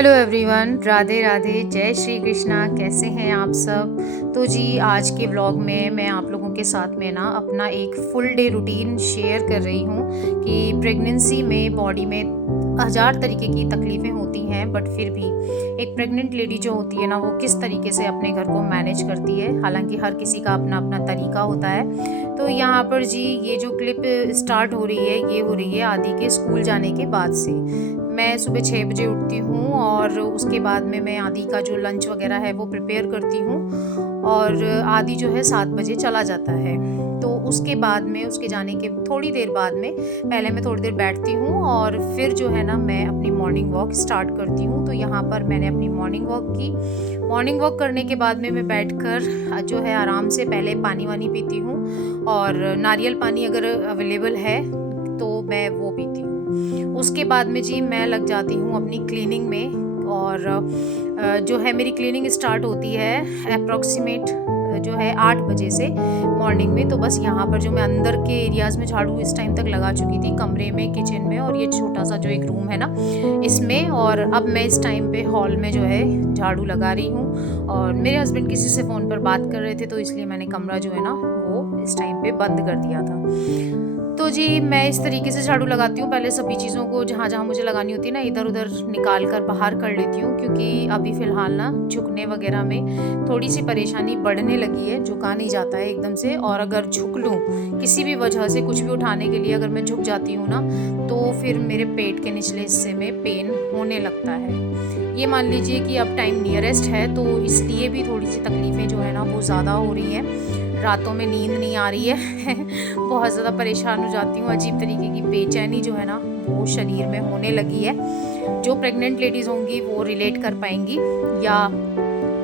Hello everyone, Radhe Radhe, जय श्री कृष्णा। कैसे हैं आप सब? तो जी आज के व्लॉग में मैं आप लोगों के साथ में ना अपना एक फुल डे रूटीन शेयर कर रही हूँ कि प्रेगनेंसी में बॉडी में हज़ार तरीके की तकलीफ़ें होती हैं, बट फिर भी एक प्रेग्नेंट लेडी जो होती है ना, वो किस तरीके से अपने घर को मैनेज करती है। हालांकि हर किसी का अपना अपना तरीका होता है। तो यहाँ पर जी ये जो क्लिप स्टार्ट हो रही है, ये हो रही है आदि के स्कूल जाने के बाद से। मैं सुबह 6 बजे उठती हूँ और उसके बाद में मैं आदि का जो लंच वगैरह है वो प्रिपेयर करती हूँ और आदि जो है 7 बजे चला जाता है। तो उसके बाद में उसके जाने के थोड़ी देर बाद में पहले मैं थोड़ी देर बैठती हूँ और फिर जो है ना मैं अपनी मॉर्निंग वॉक स्टार्ट करती हूँ। तो यहाँ पर मैंने अपनी मॉर्निंग वॉक की। मॉर्निंग वॉक करने के बाद में मैं बैठकर जो है आराम से पहले पानी वानी पीती हूँ और नारियल पानी अगर अवेलेबल है तो मैं वो पीती हूँ। उसके बाद में जी मैं लग जाती हूँ अपनी क्लीनिंग में और जो है मेरी क्लीनिंग स्टार्ट होती है अप्रॉक्सीमेट जो है 8 बजे से मॉर्निंग में। तो बस यहाँ पर जो मैं अंदर के एरियाज़ में झाड़ू इस टाइम तक लगा चुकी थी, कमरे में, किचन में और ये छोटा सा जो एक रूम है ना इसमें। और अब मैं इस टाइम पे हॉल में जो है झाड़ू लगा रही हूँ और मेरे हस्बैंड किसी से फ़ोन पर बात कर रहे थे, तो इसलिए मैंने कमरा जो है ना वो इस टाइम पे बंद कर दिया था। तो जी मैं इस तरीके से झाड़ू लगाती हूँ। पहले सभी चीज़ों को जहाँ जहाँ मुझे लगानी होती है ना इधर उधर निकाल कर बाहर कर लेती हूँ, क्योंकि अभी फ़िलहाल ना झुकने वगैरह में थोड़ी सी परेशानी बढ़ने लगी है। झुका नहीं जाता है एकदम से, और अगर झुक लूँ किसी भी वजह से कुछ भी उठाने के लिए अगर मैं झुक जाती हूँ ना तो फिर मेरे पेट के निचले हिस्से में पेन होने लगता है। ये मान लीजिए कि अब टाइम नियरेस्ट है तो इसलिए भी थोड़ी सी तकलीफ़ें जो है ना वो ज़्यादा हो रही हैं। रातों में नींद नहीं आ रही है बहुत ज़्यादा परेशान हो जाती हूँ। अजीब तरीके की बेचैनी जो है ना वो शरीर में होने लगी है। जो प्रेग्नेंट लेडीज़ होंगी वो रिलेट कर पाएंगी, या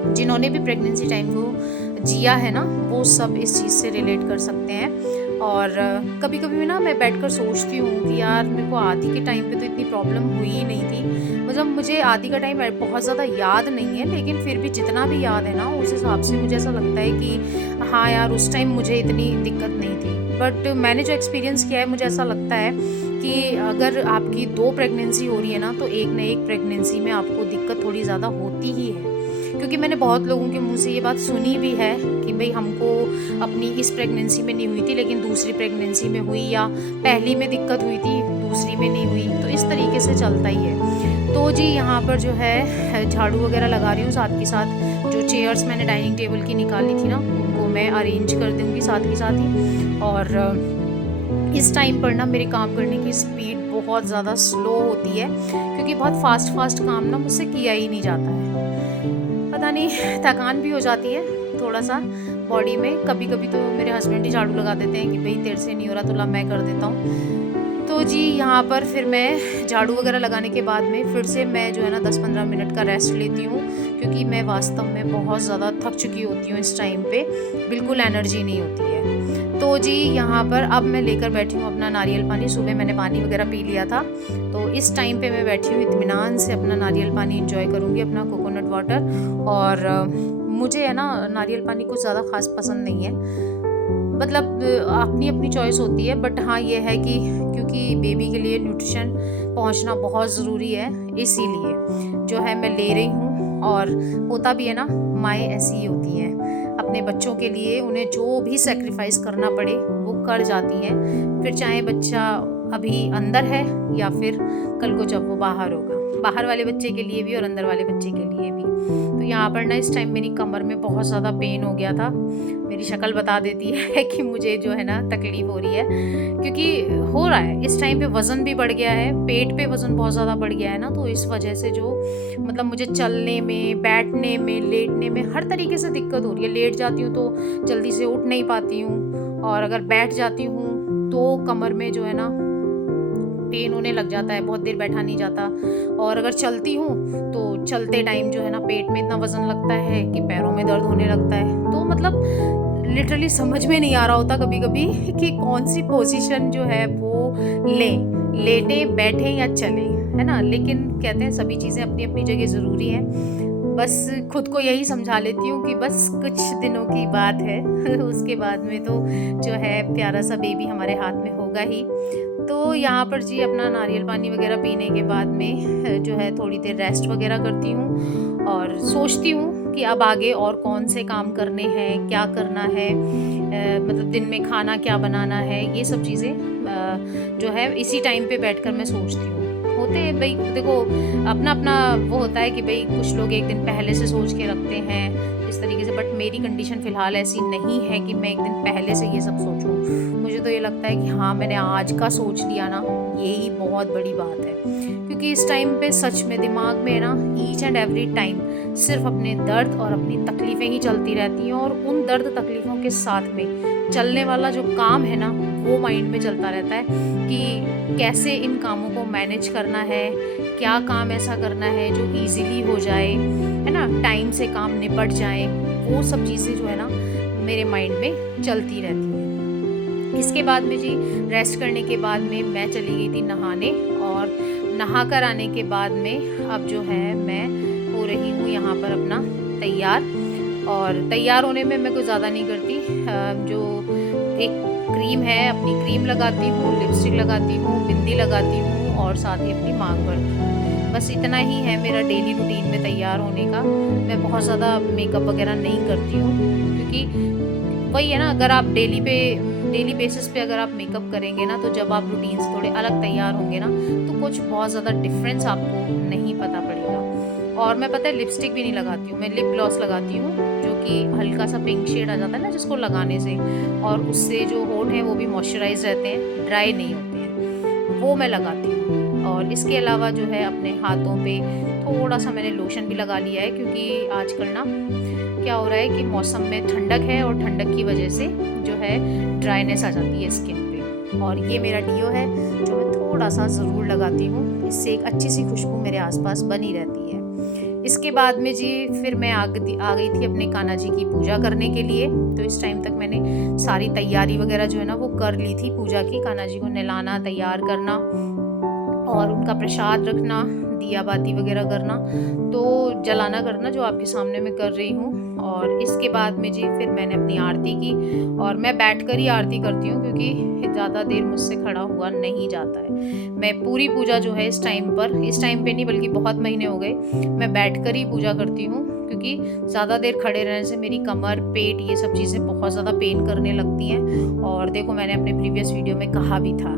जिन्होंने भी प्रेगनेंसी टाइम को जिया है ना वो सब इस चीज़ से रिलेट कर सकते हैं। और कभी कभी भी ना मैं बैठकर सोचती हूँ कि यार मेरे को आदि के टाइम पे तो इतनी प्रॉब्लम हुई ही नहीं थी। मतलब मुझे आदि का टाइम बहुत ज़्यादा याद नहीं है, लेकिन फिर भी जितना भी याद है ना उस हिसाब से मुझे ऐसा लगता है कि हाँ यार उस टाइम मुझे इतनी दिक्कत नहीं थी। बट मैंने जो एक्सपीरियंस किया है मुझे ऐसा लगता है कि अगर आपकी 2 प्रेगनेंसी हो रही है ना तो एक न एक प्रेगनेंसी में आपको दिक्कत थोड़ी ज़्यादा होती ही है। क्योंकि मैंने बहुत लोगों के मुंह से ये बात सुनी भी है कि भाई हमको अपनी इस प्रेगनेंसी में नहीं हुई थी लेकिन दूसरी प्रेगनेंसी में हुई, या पहली में दिक्कत हुई थी दूसरी में नहीं हुई। तो इस तरीके से चलता ही है। तो जी यहाँ पर जो है झाड़ू वगैरह लगा रही हूँ, साथ के साथ जो चेयर्स मैंने डाइनिंग टेबल की निकाली थी ना उनको मैं अरेंज कर दूँगी साथ के साथ ही। और इस टाइम पर ना मेरे काम करने की स्पीड बहुत ज़्यादा स्लो होती है, क्योंकि बहुत फास्ट फास्ट काम ना मुझसे किया ही नहीं जाता है। पता नहीं थकान भी हो जाती है थोड़ा सा बॉडी में। कभी कभी तो मेरे हस्बैंड ही झाड़ू लगा देते हैं कि भाई तेरे से नहीं हो रहा तो ला मैं कर देता हूँ। तो जी यहाँ पर फिर मैं झाड़ू वगैरह लगाने के बाद में फिर से मैं जो है ना 10-15 मिनट का रेस्ट लेती हूँ, क्योंकि मैं वास्तव में बहुत ज़्यादा थक चुकी होती हूँ। इस टाइम पे बिल्कुल एनर्जी नहीं होती है। तो जी यहाँ पर अब मैं लेकर बैठी हूँ अपना नारियल पानी। सुबह मैंने पानी वगैरह पी लिया था, तो इस टाइम पे मैं बैठी हूँ इत्मीनान से अपना नारियल पानी एंजॉय करूँगी, अपना कोकोनट वाटर। और मुझे है ना नारियल पानी कुछ ज़्यादा ख़ास पसंद नहीं है। मतलब अपनी अपनी चॉइस होती है, बट हाँ ये है कि क्योंकि बेबी के लिए न्यूट्रिशन पहुंचना बहुत ज़रूरी है, इसीलिए जो है मैं ले रही हूँ। और होता भी है ना, माएँ ऐसी ही होती हैं, अपने बच्चों के लिए उन्हें जो भी सेक्रीफाइस करना पड़े वो कर जाती हैं। फिर चाहे बच्चा अभी अंदर है या फिर कल को जब वो बाहर होगा, बाहर वाले बच्चे के लिए भी और अंदर वाले बच्चे के लिए भी। तो यहाँ पर ना इस टाइम मेरी कमर में बहुत ज़्यादा पेन हो गया था। मेरी शक्ल बता देती है कि मुझे जो है ना तकलीफ़ हो रही है, क्योंकि हो रहा है इस टाइम पे वज़न भी बढ़ गया है, पेट पे वज़न बहुत ज़्यादा बढ़ गया है ना, तो इस वजह से जो मतलब मुझे चलने में, बैठने में, लेटने में हर तरीके से दिक्कत हो रही है। लेट जाती हूँ तो जल्दी से उठ नहीं पाती हूँ, और अगर बैठ जाती हूँ तो कमर में जो है ना पेन होने लग जाता है, बहुत देर बैठा नहीं जाता। और अगर चलती हूँ तो चलते टाइम जो है ना पेट में इतना वज़न लगता है कि पैरों में दर्द होने लगता है। तो मतलब लिटरली समझ में नहीं आ रहा होता कभी कभी कि कौन सी पोजीशन जो है वो लें, लेटें, बैठें या चलें, है ना। लेकिन कहते हैं सभी चीज़ें अपनी अपनी जगह ज़रूरी हैं। बस खुद को यही समझा लेती हूँ कि बस कुछ दिनों की बात है उसके बाद में तो जो है प्यारा सा बेबी हमारे हाथ में होगा ही। तो यहाँ पर जी अपना नारियल पानी वगैरह पीने के बाद में जो है थोड़ी देर रेस्ट वगैरह करती हूँ और सोचती हूँ कि अब आगे और कौन से काम करने हैं, क्या करना है, मतलब दिन में खाना क्या बनाना है, ये सब चीज़ें जो है इसी टाइम पे बैठकर मैं सोचती हूँ। होते हैं भाई, देखो अपना अपना वो होता है कि भाई कुछ लोग एक दिन पहले से सोच के रखते हैं इस तरीके से, बट मेरी कंडीशन फ़िलहाल ऐसी नहीं है कि मैं एक दिन पहले से ये सब सोचूं। मुझे तो ये लगता है कि हाँ, मैंने आज का सोच लिया ना, यही बहुत बड़ी बात है। क्योंकि इस टाइम पे सच में दिमाग में ना ईच एंड एवरी टाइम सिर्फ अपने दर्द और अपनी तकलीफ़ें ही चलती रहती हैं, और उन दर्द तकलीफ़ों के साथ में चलने वाला जो काम है ना, वो माइंड में चलता रहता है कि कैसे इन कामों को मैनेज करना है, क्या काम ऐसा करना है जो ईज़िली हो जाए, है ना, टाइम से काम निपट जाए। वो सब चीज़ें जो है ना मेरे माइंड में चलती रहती हैं। इसके बाद में जी रेस्ट करने के बाद में मैं चली गई थी नहाने, और नहा कर आने के बाद में अब जो है मैं हो रही हूँ यहाँ पर अपना तैयार। और तैयार होने में मैं कुछ ज़्यादा नहीं करती, जो एक क्रीम है, अपनी क्रीम लगाती हूँ, लिपस्टिक लगाती हूँ, बिंदी लगाती हूँ और साथ ही अपनी मांग भरती हूँ। बस इतना ही है मेरा डेली रूटीन में तैयार होने का। मैं बहुत ज़्यादा मेकअप वगैरह नहीं करती हूँ, क्योंकि वही है ना, अगर आप डेली बेसिस पे अगर आप मेकअप करेंगे ना, तो जब आप रूटीन से थोड़े अलग तैयार होंगे ना, तो कुछ बहुत ज़्यादा डिफरेंस आपको नहीं पता पड़ेगा। और मैं पता है लिपस्टिक भी नहीं लगाती हूँ, मैं लिप ग्लॉस लगाती हूँ, जो कि हल्का सा पिंक शेड आ जाता है ना जिसको लगाने से, और उससे जो होंठ हैं वो भी मॉइस्चराइज रहते हैं, ड्राई नहीं होते हैं, वो मैं लगाती हूँ। और इसके अलावा जो है अपने हाथों पे थोड़ा सा मैंने लोशन भी लगा लिया है, क्योंकि आजकल ना क्या हो रहा है कि मौसम में ठंडक है, और ठंडक की वजह से जो है ड्राइनेस आ जाती है स्किन पे। और ये मेरा डियो है जो मैं थोड़ा सा ज़रूर लगाती हूँ, इससे एक अच्छी सी खुशबू मेरे आसपास बनी रहती है। इसके बाद में जी फिर मैं आ गई थी अपने कान्हा जी की पूजा करने के लिए। तो इस टाइम तक मैंने सारी तैयारी वगैरह जो है ना वो कर ली थी पूजा की। कान्हा जी को नहलाना, तैयार करना और उनका प्रसाद रखना, दिया बाती वगैरह करना, तो जलाना करना, जो आपके सामने मैं कर रही हूँ। और इसके बाद में जी फिर मैंने अपनी आरती की, और मैं बैठकर ही आरती करती हूँ, क्योंकि ज़्यादा देर मुझसे खड़ा हुआ नहीं जाता है। मैं पूरी पूजा जो है इस टाइम पे नहीं बल्कि बहुत महीने हो गए मैं बैठकर ही पूजा करती हूँ, क्योंकि ज़्यादा देर खड़े रहने से मेरी कमर, पेट, ये सब चीज़ें बहुत ज़्यादा पेन करने लगती हैं। और देखो, मैंने अपने प्रीवियस वीडियो में कहा भी था,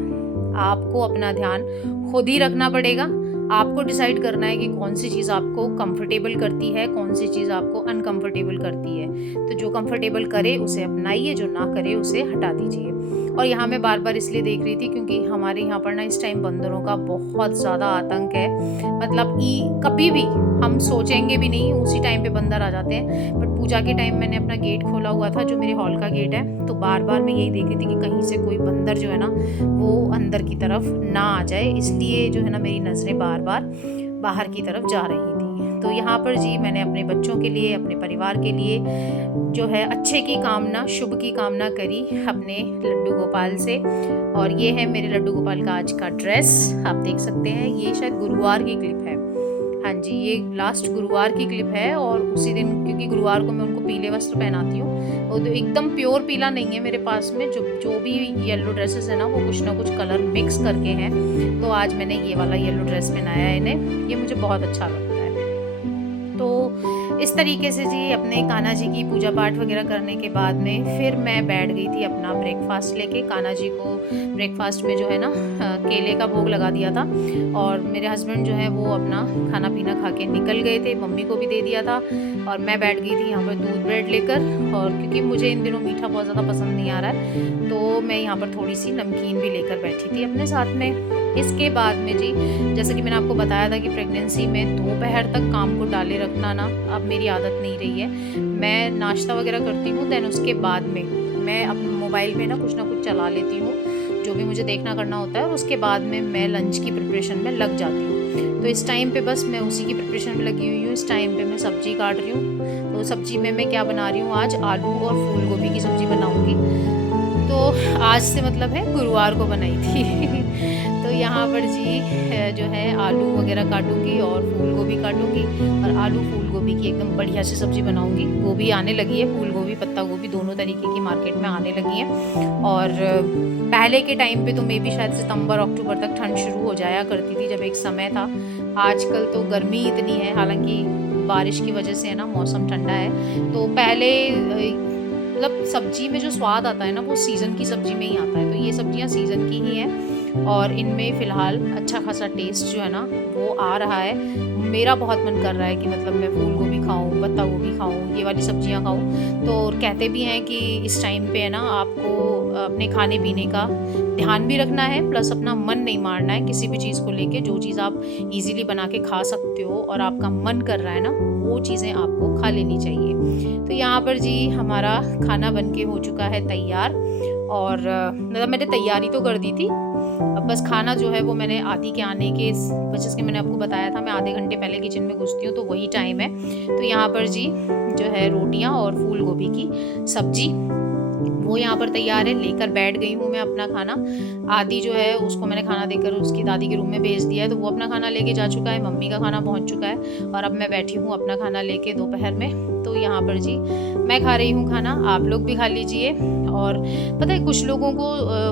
आपको अपना ध्यान खुद ही रखना पड़ेगा। आपको डिसाइड करना है कि कौन सी चीज़ आपको कंफर्टेबल करती है, कौन सी चीज़ आपको अनकंफर्टेबल करती है। तो जो कंफर्टेबल करे उसे अपनाइए, जो ना करे उसे हटा दीजिए। और यहाँ मैं बार बार इसलिए देख रही थी क्योंकि हमारे यहाँ पर ना इस टाइम बंदरों का बहुत ज़्यादा आतंक है। मतलब कभी भी हम सोचेंगे भी नहीं, उसी टाइम पे बंदर आ जाते हैं। बट पूजा के टाइम मैंने अपना गेट खोला हुआ था, जो मेरे हॉल का गेट है, तो बार बार मैं यही देख रही थी कि कहीं से कोई बंदर जो है ना वो अंदर की तरफ ना आ जाए, इसलिए जो है ना मेरी नज़रें बार बार बाहर की तरफ जा रही थी। तो यहाँ पर जी मैंने अपने बच्चों के लिए, अपने परिवार के लिए जो है अच्छे की कामना, शुभ की कामना करी अपने लड्डू गोपाल से। और ये है मेरे लड्डू गोपाल का आज का ड्रेस, आप देख सकते हैं। ये शायद गुरुवार की क्लिप है, हाँ जी, ये लास्ट गुरुवार की क्लिप है। और उसी दिन, क्योंकि गुरुवार को मैं उनको पीले वस्त्र पहनाती हूँ, वो तो एकदम प्योर पीला नहीं है मेरे पास में, जो भी येलो ड्रेसेस है ना वो कुछ ना कुछ कलर मिक्स करके हैं। तो आज मैंने ये वाला येलो ड्रेस पहनाया है इन्हें, ये मुझे बहुत अच्छा लगता है। तो इस तरीके से जी अपने कान्हा जी की पूजा पाठ वगैरह करने के बाद में फिर मैं बैठ गई थी अपना ब्रेकफास्ट लेके। कान्हा जी को ब्रेकफास्ट में जो है ना केले का भोग लगा दिया था, और मेरे हस्बैंड जो है वो अपना खाना पीना खा के निकल गए थे, मम्मी को भी दे दिया था। और मैं बैठ गई थी यहाँ पर दूध ब्रेड लेकर, और क्योंकि मुझे इन दिनों मीठा बहुत ज़्यादा पसंद नहीं आ रहा है, तो मैं यहाँ पर थोड़ी सी नमकीन भी लेकर बैठी थी अपने साथ में। इसके बाद में जी, जैसे कि मैंने आपको बताया था कि प्रेगनेंसी में दोपहर तक काम को डाले रखना ना अब मेरी आदत नहीं रही है। मैं नाश्ता वगैरह करती हूँ, देन उसके बाद में मैं अपने मोबाइल में ना कुछ चला लेती हूँ, जो भी मुझे देखना करना होता है, और उसके बाद में मैं लंच की प्रिपरेशन में लग जाती हूँ। तो इस टाइम पे बस मैं उसी की प्रिपरेशन में लगी हुई हूँ। इस टाइम पे मैं सब्ज़ी काट रही हूँ। तो सब्ज़ी में मैं क्या बना रही हूँ, आज आलू और फूल गोभी की सब्ज़ी बनाऊँगी। तो आज से मतलब है गुरुवार को बनाई थी तो यहाँ पर जी जो है आलू वगैरह काटूंगी और फूल गोभी काटूंगी, और आलू फूल गोभी की एकदम बढ़िया सी सब्ज़ी बनाऊंगी। गोभी आने लगी है, फूल गोभी पत्ता गोभी दोनों तरीके की मार्केट में आने लगी है। और पहले के टाइम पे तो मे भी शायद सितंबर अक्टूबर तक ठंड शुरू हो जाया करती थी, जब एक समय था। आजकल तो गर्मी इतनी है, हालांकि बारिश की वजह से है ना मौसम ठंडा है। तो पहले मतलब सब्जी में जो स्वाद आता है ना वो सीज़न की सब्जी में ही आता है। तो ये सब्जियां सीज़न की ही हैं और इनमें फ़िलहाल अच्छा खासा टेस्ट जो है ना वो आ रहा है। मेरा बहुत मन कर रहा है कि मतलब मैं फूल गोभी खाऊं, पत्ता गोभी खाऊं, ये वाली सब्जियां खाऊं। तो कहते भी हैं कि इस टाइम पे है ना आपको अपने खाने पीने का ध्यान भी रखना है, प्लस अपना मन नहीं मारना है किसी भी चीज़ को लेके। जो चीज़ आप इजीली बना के खा सकते हो और आपका मन कर रहा है ना वो चीज़ें आपको खा लेनी चाहिए। तो यहाँ पर जी हमारा खाना बन के हो चुका है तैयार, और मतलब मैंने तैयारी तो कर दी थी। अब बस खाना जो है वो मैंने आदि के आने के वजह से, मैंने आपको बताया था मैं आधे घंटे पहले किचन में घुसती हूँ तो वही टाइम है। तो यहाँ पर जी जो है रोटियाँ और फूल गोभी की सब्जी वो यहाँ पर तैयार है। लेकर बैठ गई हूँ मैं अपना खाना। आदि जो है उसको मैंने खाना देकर उसकी दादी के रूम में भेज दिया है, तो वो अपना खाना लेके जा चुका है। मम्मी का खाना पहुँच चुका है और अब मैं बैठी हूँ अपना खाना लेके दोपहर में। तो यहाँ पर जी मैं खा रही हूँ खाना, आप लोग भी खा लीजिए। और पता है कुछ लोगों को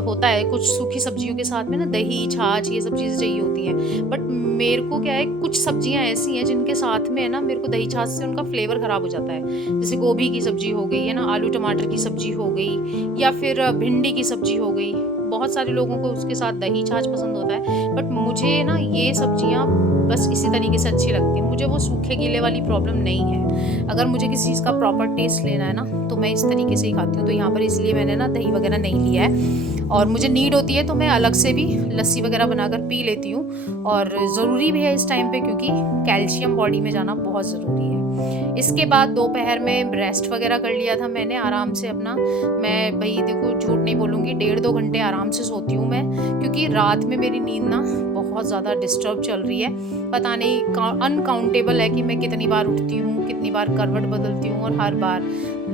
होता है कुछ सूखी सब्जियों के साथ में ना दही छाछ ये सब चीज़ें चाहिए होती हैं, बट मेरे को क्या है कुछ सब्जियां ऐसी हैं जिनके साथ में है ना मेरे को दही छाछ से उनका फ्लेवर ख़राब हो जाता है। जैसे गोभी की सब्जी हो गई है ना, आलू टमाटर की सब्जी हो गई, या फिर भिंडी की सब्जी हो गई। बहुत सारे लोगों को उसके साथ दही छाछ पसंद होता है, बट मुझे ना ये सब्जियां बस इसी तरीके से अच्छी लगती हैं। मुझे वो सूखे गीले वाली प्रॉब्लम नहीं है। अगर मुझे किसी चीज़ का प्रॉपर टेस्ट लेना है ना तो मैं इस तरीके से ही खाती हूँ। तो यहाँ पर इसलिए मैंने ना दही वगैरह नहीं लिया है, और मुझे नीड होती है तो मैं अलग से भी लस्सी वगैरह बनाकर पी लेती हूँ। और ज़रूरी भी है इस टाइम पे, क्योंकि कैल्शियम बॉडी में जाना बहुत ज़रूरी है। इसके बाद दोपहर में रेस्ट वगैरह कर लिया था मैंने आराम से अपना। मैं भाई देखो झूठ नहीं बोलूँगी, 1.5-2 घंटे आराम से सोती हूँ मैं, क्योंकि रात में मेरी नींद ना बहुत ज़्यादा डिस्टर्ब चल रही है। पता नहीं अनकाउंटेबल है कि मैं कितनी बार उठती हूँ, कितनी बार करवट बदलती हूँ, और हर बार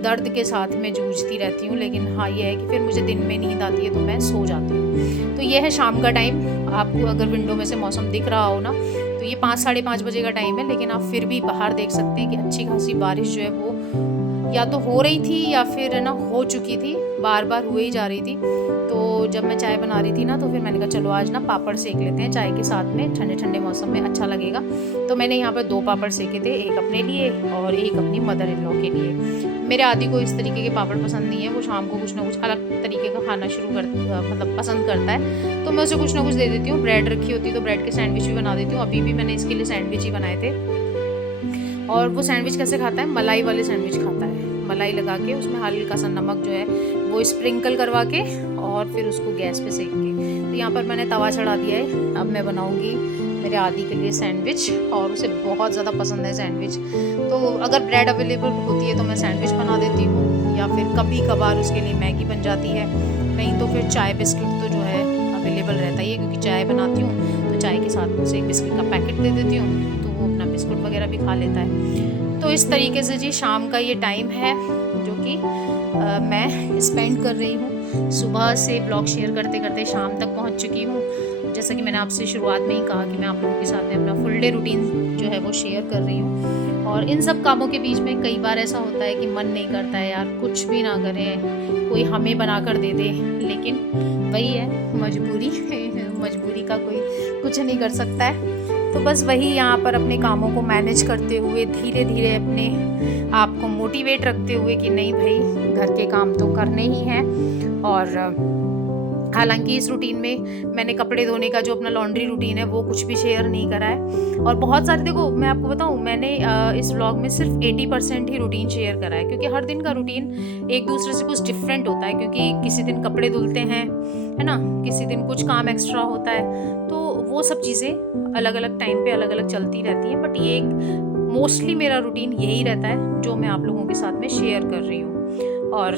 दर्द के साथ में जूझती रहती हूँ। लेकिन हाँ ये है कि फिर मुझे दिन में नींद आती है तो मैं सो जाती हूँ। तो ये है शाम का टाइम। आपको अगर विंडो में से मौसम दिख रहा हो ना तो ये 5-5:30 बजे का टाइम है, लेकिन आप फिर भी बाहर देख सकते हैं कि अच्छी खासी बारिश जो है वो या तो हो रही थी या फिर ना हो चुकी थी, बार बार हुए ही जा रही थी। तो जब मैं चाय बना रही थी ना तो फिर मैंने कहा चलो आज ना पापड़ सेक लेते हैं चाय के साथ में, ठंडे ठंडे मौसम में अच्छा लगेगा। तो मैंने यहाँ पर 2 पापड़ सेके थे, एक अपने लिए और एक अपनी मदर इन लॉ के लिए। मेरे आदि को इस तरीके के पापड़ पसंद नहीं है, वो शाम को कुछ ना कुछ अलग तरीके का खाना मतलब पसंद करता है। तो मैं उसे कुछ ना कुछ दे देती हूँ। ब्रेड रखी होती है तो ब्रेड के सैंडविच भी बना देती हूँ। अभी भी मैंने इसके लिए सैंडविच ही बनाए थे। और वो सैंडविच कैसे खाता है, मलाई वाले सैंडविच खाता है। मलाई लगा के उसमें हल्का सा नमक जो है वो स्प्रिंकल करवा के और फिर उसको गैस पे सेक के। तो यहाँ पर मैंने तवा चढ़ा दिया है। अब मैं बनाऊँगी मेरे आदि के लिए सैंडविच, और उसे बहुत ज़्यादा पसंद है सैंडविच। तो अगर ब्रेड अवेलेबल होती है तो मैं सैंडविच बना देती हूँ, या फिर कभी कभार उसके लिए मैगी बन जाती है। नहीं तो फिर चाय बिस्किट तो जो है अवेलेबल रहता ही है, क्योंकि चाय बनाती हूँ तो चाय के साथ उसे एक बिस्किट का पैकेट दे देती हूँ, तो वो अपना बिस्कुट वगैरह भी खा लेता है। तो इस तरीके से जी शाम का ये टाइम है जो कि मैं स्पेंड कर रही हूँ। सुबह से ब्लॉग शेयर करते करते शाम तक पहुँच चुकी हूँ। जैसा कि मैंने आपसे शुरुआत में ही कहा कि मैं आप लोगों के साथ में अपना फुल डे रूटीन जो है वो शेयर कर रही हूँ। और इन सब कामों के बीच में कई बार ऐसा होता है कि मन नहीं करता है यार कुछ भी ना करें, कोई हमें बना कर दे दे, लेकिन वही है मजबूरी मजबूरी का कोई कुछ नहीं कर सकता है। तो बस वही यहाँ पर अपने कामों को मैनेज करते हुए धीरे धीरे अपने आप को मोटिवेट रखते हुए कि नहीं भाई घर के काम तो करने ही हैं। और हालांकि इस रूटीन में मैंने कपड़े धोने का जो अपना लॉन्ड्री रूटीन है वो कुछ भी शेयर नहीं करा है। और बहुत सारे देखो मैं आपको बताऊं, मैंने इस व्लॉग में सिर्फ 80% ही रूटीन शेयर करा है, क्योंकि हर दिन का रूटीन एक दूसरे से कुछ डिफरेंट होता है। क्योंकि किसी दिन कपड़े धुलते हैं है ना, किसी दिन कुछ काम एक्स्ट्रा होता है, तो वो सब चीज़ें अलग अलग टाइम पे अलग अलग चलती रहती हैं। बट ये एक मोस्टली मेरा रूटीन यही रहता है जो मैं आप लोगों के साथ में शेयर कर रही हूँ। और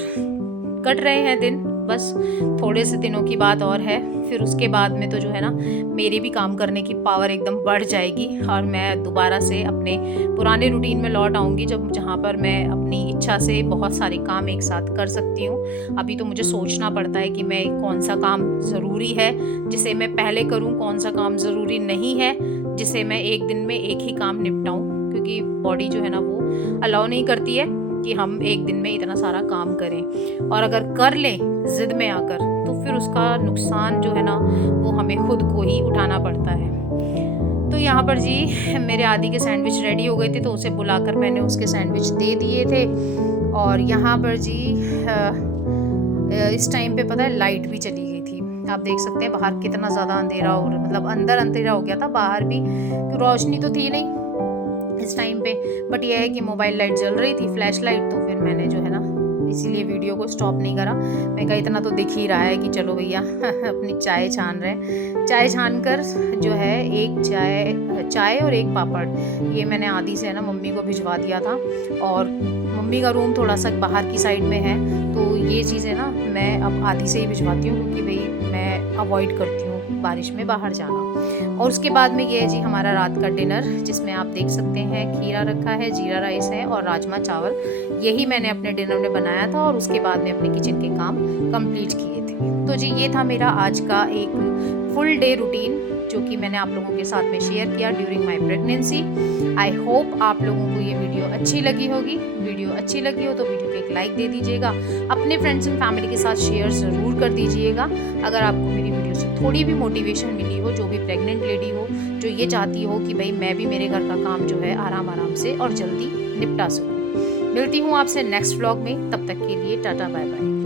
कट रहे हैं दिन, बस थोड़े से दिनों की बात और है, फिर उसके बाद में तो जो है ना मेरी भी काम करने की पावर एकदम बढ़ जाएगी और मैं दोबारा से अपने पुराने रूटीन में लौट आऊँगी, जहाँ पर मैं अपनी इच्छा से बहुत सारे काम एक साथ कर सकती हूँ। अभी तो मुझे सोचना पड़ता है कि मैं कौन सा काम ज़रूरी है जिसे मैं पहले करूँ, कौन सा काम ज़रूरी नहीं है जिसे मैं एक दिन में एक ही काम निपटाऊँ, क्योंकि बॉडी जो है ना वो अलाउ नहीं करती है कि हम एक दिन में इतना सारा काम करें, और अगर कर लें ज़िद में आकर तो फिर उसका नुकसान जो है ना वो हमें खुद को ही उठाना पड़ता है। तो यहाँ पर जी मेरे आदि के सैंडविच रेडी हो गए थे, तो उसे बुलाकर मैंने उसके सैंडविच दे दिए थे। और यहाँ पर जी इस टाइम पे पता है लाइट भी चली गई थी। आप देख सकते हैं बाहर कितना ज़्यादा अंधेरा हो रहा, मतलब अंदर अंधेरा हो गया था, बाहर भी रोशनी तो थी नहीं इस टाइम पे, बट यह है कि मोबाइल लाइट जल रही थी, फ्लैश लाइट। तो फिर मैंने जो है ना इसीलिए वीडियो को स्टॉप नहीं करा। मैं कहा इतना तो दिख ही रहा है कि चलो भैया अपनी चाय छान रहे हैं। चाय छान कर जो है एक चाय और एक पापड़ ये मैंने आदि से है ना मम्मी को भिजवा दिया था। और मम्मी का रूम थोड़ा सा बाहर की साइड में है, तो ये चीज़ें ना मैं अब आदि से ही भिजवाती हूँ, क्योंकि भाई मैं अवॉइड करती हूँ बारिश में बाहर जाना। और उसके बाद में ये है जी हमारा रात का डिनर, जिसमें आप देख सकते हैं खीरा रखा है, जीरा राइस है और राजमा चावल। यही मैंने अपने डिनर में बनाया था और उसके बाद में अपने किचन के काम कंप्लीट किए थे। तो जी ये था मेरा आज का एक फुल डे रूटीन, जो कि मैंने आप लोगों के साथ में शेयर किया during my pregnancy. I hope आप लोगों को ये वीडियो अच्छी लगी होगी। वीडियो अच्छी लगी हो तो वीडियो को एक लाइक दे दीजिएगा, अपने फ्रेंड्स एंड फैमिली के साथ शेयर ज़रूर कर दीजिएगा। अगर आपको मेरी वीडियो से थोड़ी भी मोटिवेशन मिली हो, जो भी प्रेग्नेंट लेडी हो जो ये चाहती हो कि भाई मैं भी मेरे घर का काम जो है आराम से और जल्दी निपटा सकूँ। मिलती हूँ आपसे नेक्स्ट व्लॉग में, तब तक के लिए टाटा बाय बाय।